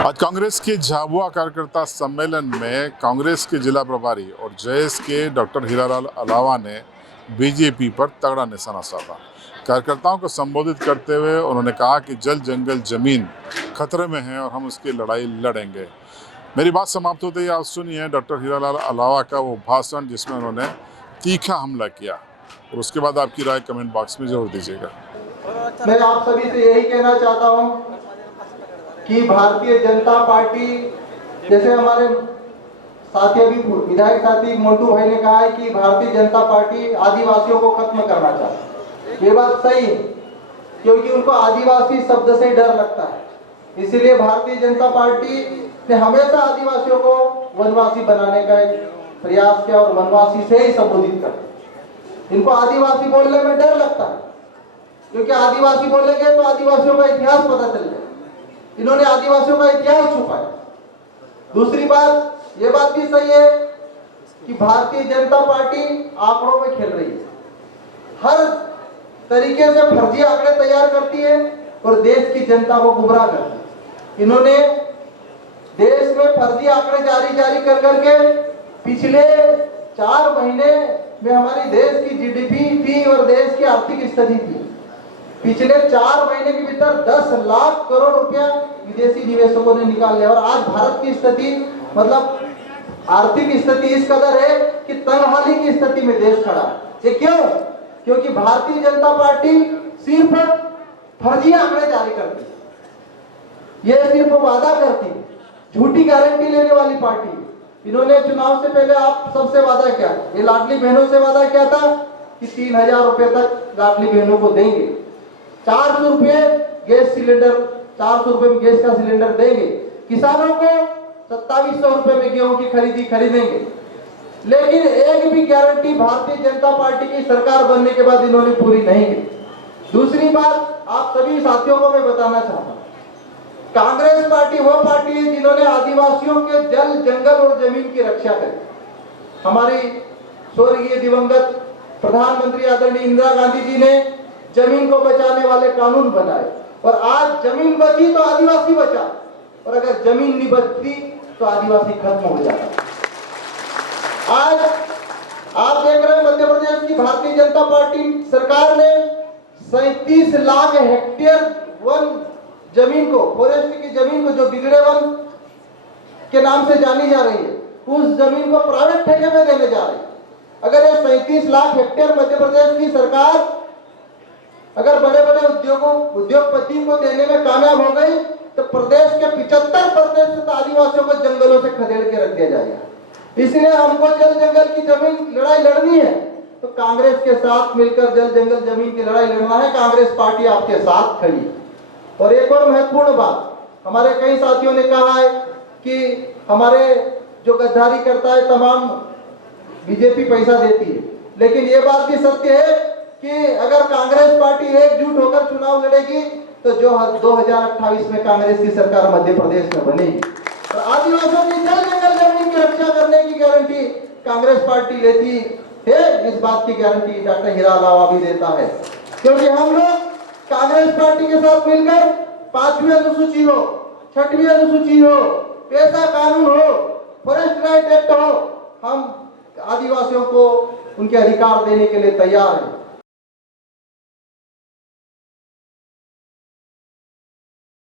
आज कांग्रेस के झाबुआ कार्यकर्ता सम्मेलन में कांग्रेस के जिला प्रभारी और जयेश के डॉक्टर हीरालाल अलावा ने बीजेपी पर तगड़ा निशाना साधा। कार्यकर्ताओं को संबोधित करते हुए उन्होंने कहा कि जल जंगल जमीन खतरे में है और हम उसकी लड़ाई लड़ेंगे। मेरी बात समाप्त होते ही आप सुनिए डॉक्टर हीरालाल अलावा का वो भाषण जिसमें उन्होंने तीखा हमला किया, और उसके बाद आपकी राय कमेंट बॉक्स में जरूर दीजिएगा। मैं आप सभी से यही कहना चाहता हूं कि भारतीय जनता पार्टी, जैसे हमारे साथी अभी विधायक साथी मोन्टू भाई ने कहा है कि भारतीय जनता पार्टी आदिवासियों को खत्म करना चाहती है। ये बात सही है, क्योंकि उनको आदिवासी शब्द से डर लगता है। इसीलिए भारतीय जनता पार्टी ने हमेशा आदिवासियों को वनवासी बनाने का एक प्रयास किया और वनवासी से ही संबोधित करते। इनको आदिवासी बोलने में डर लगता है, क्योंकि आदिवासी बोलेंगे तो आदिवासियों का इतिहास पता चल जाए। इन्होंने आदिवासियों का इतिहास छुपाया। दूसरी बात, ये बात भी सही है कि भारतीय जनता पार्टी आंकड़ों में खेल रही है, हर तरीके से फर्जी आंकड़े तैयार करती है और देश की जनता को गुमराह करती है। इन्होंने देश में फर्जी आंकड़े जारी कर करके पिछले 4 महीने में हमारी देश की जीडीपी थी और देश की आर्थिक स्थिति थी। पिछले 4 महीने के भीतर 10 लाख करोड़ रुपया विदेशी निवेशकों ने निकाल लिया। और आज भारत की स्थिति, मतलब आर्थिक स्थिति इस कदर है कि तंगहाली की स्थिति में देश खड़ा है। ये क्यों? क्योंकि भारतीय जनता पार्टी सिर्फ फर्जी आंकड़े जारी करती है, ये सिर्फ वादा करती है, झूठी गारंटी लेने वाली पार्टी। इन्होंने चुनाव से पहले आप सबसे वादा किया, ये लाडली बहनों से वादा किया था कि 3000 रुपए तक लाडली बहनों को देंगे, 400 रुपये गैस सिलेंडर, 400 रुपये में गैस का सिलेंडर देंगे, किसानों को 2700 रुपये में गेहूं की खरीदेंगे। लेकिन एक भी गारंटी भारतीय जनता पार्टी की सरकार बनने के बाद इन्होंने पूरी नहीं की। दूसरी बात, आप सभी साथियों को मैं बताना चाहता हूं, कांग्रेस पार्टी वह पार्टी है जिन्होंने आदिवासियों के जल जंगल और जमीन की रक्षा करी। हमारी स्वर्गीय दिवंगत प्रधानमंत्री आदरणीय इंदिरा गांधी जी ने जमीन को बचाने वाले कानून बनाए, और आज जमीन बची तो आदिवासी बचा, और अगर जमीन नहीं बचती तो आदिवासी खत्म हो जाता। आज आप देख रहे हैं मध्य प्रदेश की भारतीय जनता पार्टी सरकार ने 37 लाख हेक्टेयर वन जमीन को, फॉरेस्ट की जमीन को, जो बिगड़े वन के नाम से जानी जा रही है, उस जमीन को प्राइवेट ठेके में देने जा रही है। अगर ये 37 लाख हेक्टेयर मध्य प्रदेश की सरकार अगर बड़े बड़े उद्योगपति को देने में कामयाब हो गई तो प्रदेश के 75% आदिवासियों को जंगलों से खदेड़ के रख दिया जाएगा। इसलिए हमको जल जंगल की जमीन लड़ाई लड़नी है तो कांग्रेस के साथ मिलकर जल जंगल जमीन की लड़ाई लड़ना है। कांग्रेस पार्टी आपके साथ खड़ी है। और एक और महत्वपूर्ण बात, हमारे कई साथियों ने कहा है कि हमारे जो गद्दारी करता है तमाम बीजेपी पैसा देती है, लेकिन ये बात भी सत्य है कि अगर कांग्रेस पार्टी एकजुट होकर चुनाव लड़ेगी तो जो 2028 में कांग्रेस की सरकार मध्य प्रदेश में बनेगी, तो आदिवासियों की जल जंगल जमीन की रक्षा करने की गारंटी कांग्रेस पार्टी लेती है। इस बात की गारंटी डॉक्टर हीरालाल अलावा भी देता है, क्योंकि हम लोग कांग्रेस पार्टी के साथ मिलकर 5वीं अनुसूची हो, 6वीं अनुसूची हो, पैसा कानून हो, फॉरेस्ट राइट एक्ट हो, हम आदिवासियों को उनके अधिकार देने के लिए तैयार हैं।